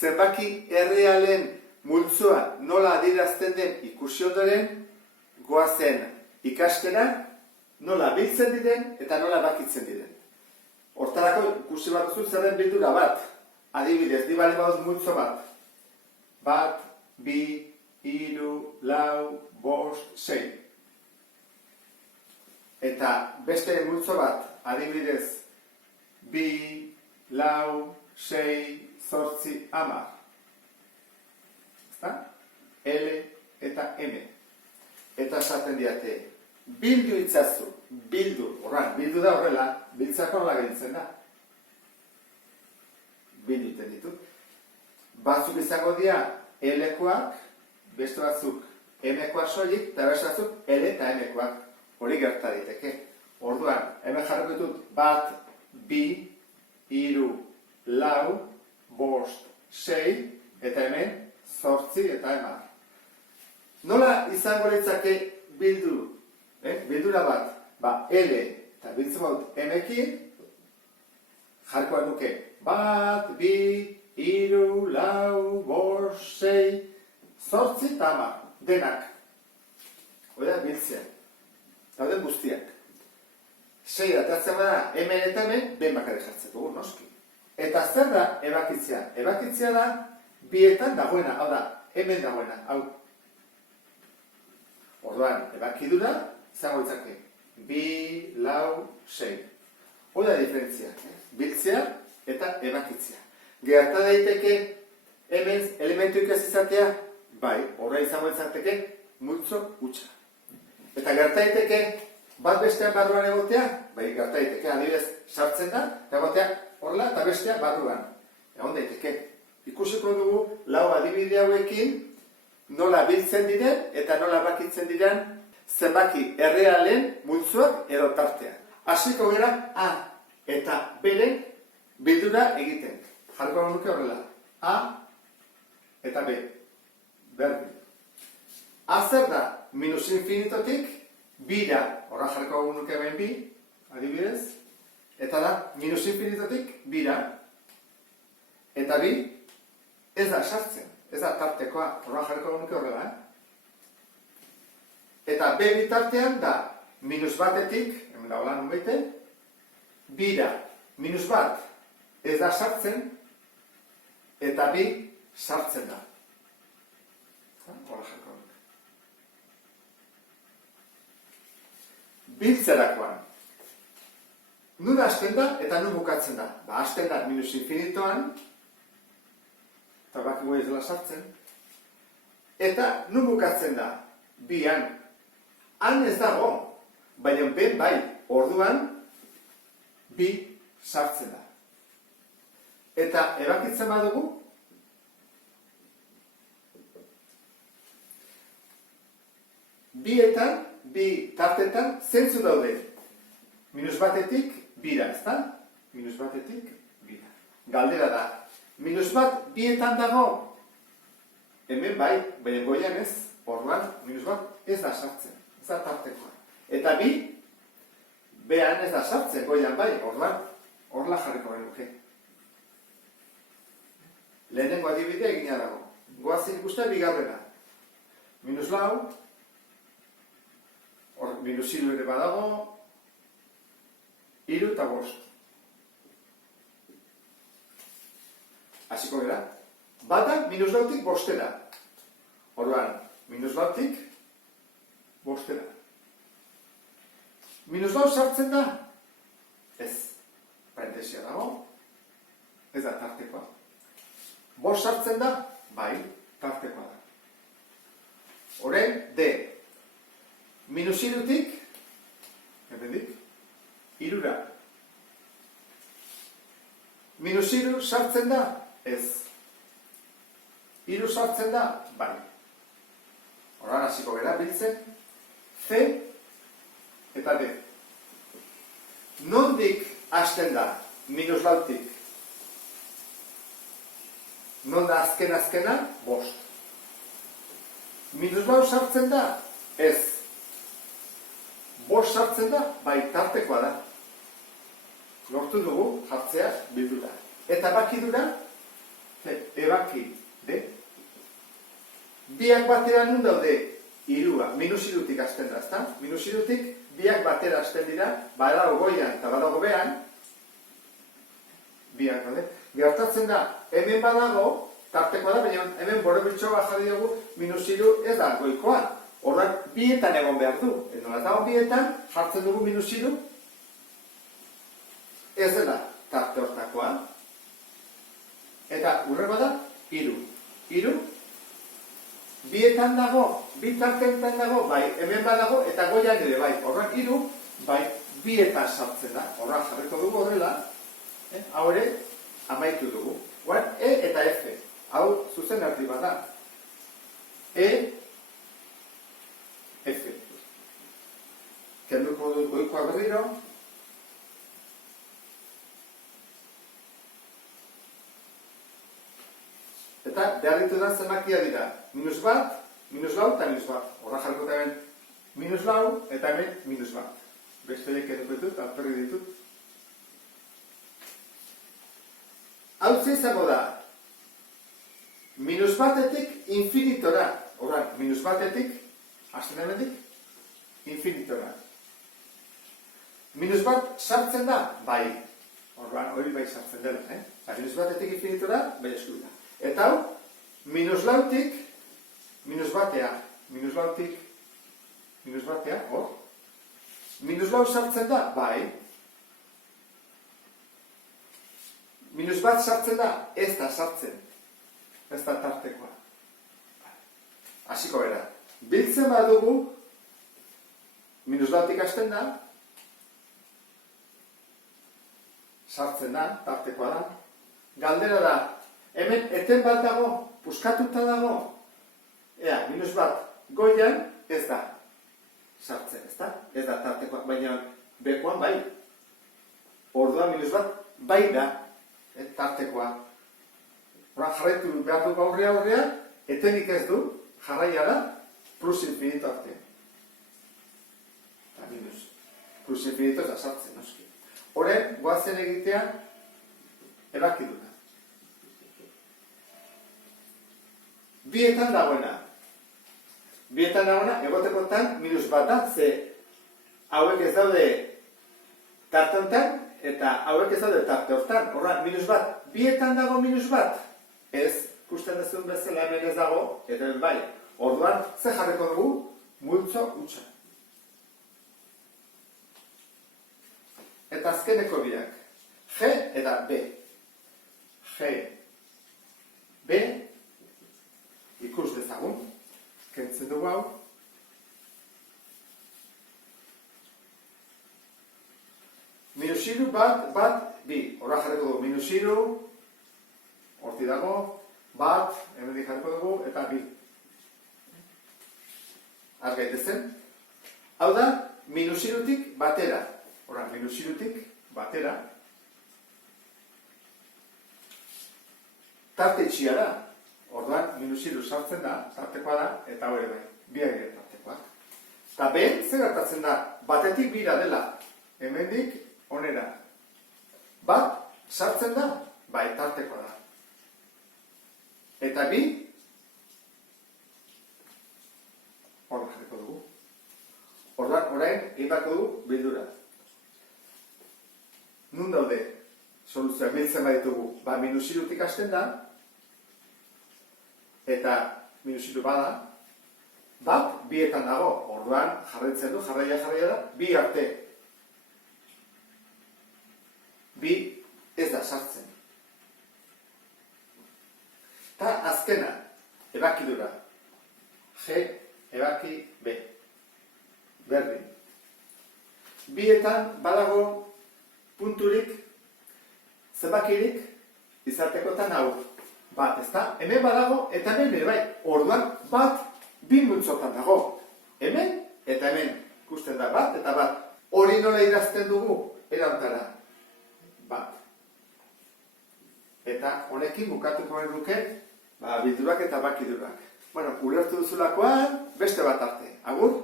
zenbaki errealen multzoa nola adierazten den ikusi ondoren, goazen ikastera nola biltzen diren eta nola bakitzen diren. Hortarako ikusi bat duzu zer den bildura bat. Adibidez, ni bali badut multzo bat. 1, 2, 3, 4, 5, 6. Eta beste multzo bat, adibidez, 2, 4, 6, 8, 10. Ezta? L eta M. Eta esaten diate, bildu itzazu, bildu da horrela, biltzako horrela gehitzen da. Bildu iten ditut. Batzuk izango dira L-koak, beste batzuk M-koak soilik, eta beste batzuk L eta M-koak. Hori gerta diteke. Orduan, hemen jarriko ditut 1, 2, 3, 4, 5, 6, eta hemen 8 eta 10. Nola izango litzake bildu? Bildura bat, L eta biltzen badut M-ekin, jarriko nuke 1, 2, 3, 4, 5, 6, 8 eta 10. Denak. Hori da biltzea. Dauden guztiak. 6 atatzen bada hemen eta hemen, ben bakarrik jartzen dugu, noski. Eta zer da ebakitzea? Ebakitzea da bietan dagoena, hau da, hemen dagoena, hau. Orduan, ebakidura, izango ditzake, 2, 4, 6. Hori da diferentzia, biltzea eta ebakitzea. Gerta daiteke hemen elementuik ez izatea, bai, horra izango ditzateke multzo hutsa. Eta gerta daiteke bat bestean barruan egotea, bai, gerta daiteke, adibidez sartzen da, eta egotea horrela eta bestea barruan. Egon daiteke. Ikusiko dugu lau adibide hauekin nola biltzen diren eta nola bakitzen diren zenbaki errealen multzoak edo tarteak. Hasiko gara A eta B-ren bildura egiten. Jarriko nuke horrela. A eta B. Berdin. A zer da? Minus infinitotik bira. Horra jarriko nuke hemen bi, adibidez. Eta da, minus infinitotik bira. Eta bi, ez da sartzen. Ez da tartekoa. Horra jarriko nuke horrela, Eta B bitartean da, minus batetik, hemen da hola nunbaite, bira, minus bat, ez da sartzen, eta bi sartzen da. Hola jarko. Biltzerakoan. Nun hasten da eta nun bukatzen da. Hasten da minus infinitoan, eta bakigu ez dela sartzen, eta nun bukatzen da, bian. Han ez dago, baina ben bai, orduan, bi sartzen da. Eta ebakitzen badugu, bietan, bi tartetan, zentzu daude. Minus batetik, bira, ezta? Minus batetik, bira. Galdera da, minus bat bietan dago, hemen bai, baina goian ez, orduan, minus bat ez da sartzen. Ez da tartekoa. Eta bi, behan ez da sartzen, goian bai, orduan, horla jarriko genuke. Lehenengo adibidea egina dago. Goazen ikustea bigarrena. Minus lau, minus hiru ere badago, hiru eta bost. Hasiko gara. Bata, minus lautik bostera. Orduan, minus lautik bostera. Minus lau sartzen da? Ez. Parentesia dago. Ez da tartekoa. Bost sartzen da? Bai, tartekoa da. Horen, D. Minus irutik, hemendik, irura. Minus iru sartzen da? Ez. Iru sartzen da? Bai. Horan hasiko gara biltzen. C eta D. Nondik hasten da? Minus lautik. Non da azkena? Bost. Minus lau sartzen da? Ez. Bost sartzen da? Bai, tartekoa da. Lortu dugu jartzea bildura. Eta bakidura ebaki D. Biak batera nun daude? Irua, minus irutik hasten da, ezta? Minus irutik biak batera hasten dira, badago goian eta badago behan, biak daude. Gertatzen da, hemen badago, tartekoa da, baina hemen borobiltxoa jarri dugu, minus iru ez da goikoan. Horren, bietan egon behar du. Nola dago bietan, jartzen dugu minus iru, ez dela tarte hortakoa. Eta urrego da, iru. Iru, bietan dago, bi tarteetan dago, bai, hemen badago, eta goian ere bai. Horren, iru, bai, bietan sartzen da. Horren jarriko dugu horrela, hau ere, amaitu dugu. Horren, E eta F. Hau, zuzen erdi bada. E, F. Kenduko dut goikoa berriro. Eta behar ditudan zenbakia dira. Minus bat, minus lau eta minus bat. Horra jarriko hemen minus lau eta hemen minus bat. Besteek kenduko ditut, alperri ditut. Hau izango da. Minus batetik infinitora. Horra, minus batetik hasten hemendik, infinitora. Minus bat sartzen da? Bai. Orduan, hori bai sartzen dela, Minus batetik infinitora, bai eskubida. Eta hau, minus lautik, minus batea. Minus lautik, minus batea, hor. Minus lau sartzen da? Bai. Minus bat sartzen da? Ez da sartzen. Ez da tartekoa. Hasiko bera. Biltzen badugu, minus lautik hasten da, sartzen da, tartekoa da. Galdera da, hemen eten bat dago, puskatuta dago, minus bat goian ez da sartzen, ez da? Ez da tartekoa, baina bekoan bai. Orduan minus bat bai da, tartekoa. Horan jarraitu behar du aurrea, etenik ez du, jarraia da, plus infinito arte. Eta minus. Plus infinito ez da sartzen, noski. Horren, goazen egitea, ebaki duna. Bietan dagoena. Bietan dagoena, egotekotan, minus bat da, ze hauek ez daude tarte honetan, eta hauek ez daude tarte hortan. Horra, minus bat, bietan dago minus bat. Ez, ikusten dezun bezala hemen ez dago, eta bai. Orduan, ze jarriko dugu? Multzo hutsa. Eta azkeneko biak. G eta B. G, B, ikus dezagun. Kentzen dugu hau. Minus iru, bat, bi. Horra jarriko dugu. Minus iru, horti dago, bat, hemen jarriko dugu, eta bi. Argaitezen. Hau da, minus irutik batera. Horra, minus irutik batera. Tarte itxia da. Orduan, minus iru sartzen da, tartekoa da, eta hori bai, biak ere tartekoak. Eta ben, zer gertatzen da, batetik bira dela, hemendik onera. Bat, sartzen da, bai, tartekoa da. Eta bi, horra jarriko dugu. Orduan, orain, egin dugu bildura. Nun daude, soluzioa biltzen baditugu, minus irutik hasten da, eta minus iru bada, bat, bietan dago, orduan, jarraitzen du, jarraia da, bi arte. Bi ez da sartzen. Eta azkena, ebakidura. G, ebaki, B. Berdin. Bietan badago punturik, zenbakirik, izatekotan hau. Bat, ezta? Hemen badago, eta hemen ere bai. Orduan, bat, bi multzotan dago. Hemen, eta hemen. Ikusten da, bat, eta bat. Hori nola idazten dugu, erantara. Bat. Eta honekin bukatuko duke, bildurak eta bakidurak. Bueno, ulertu duzulakoan, beste bat arte. Agur?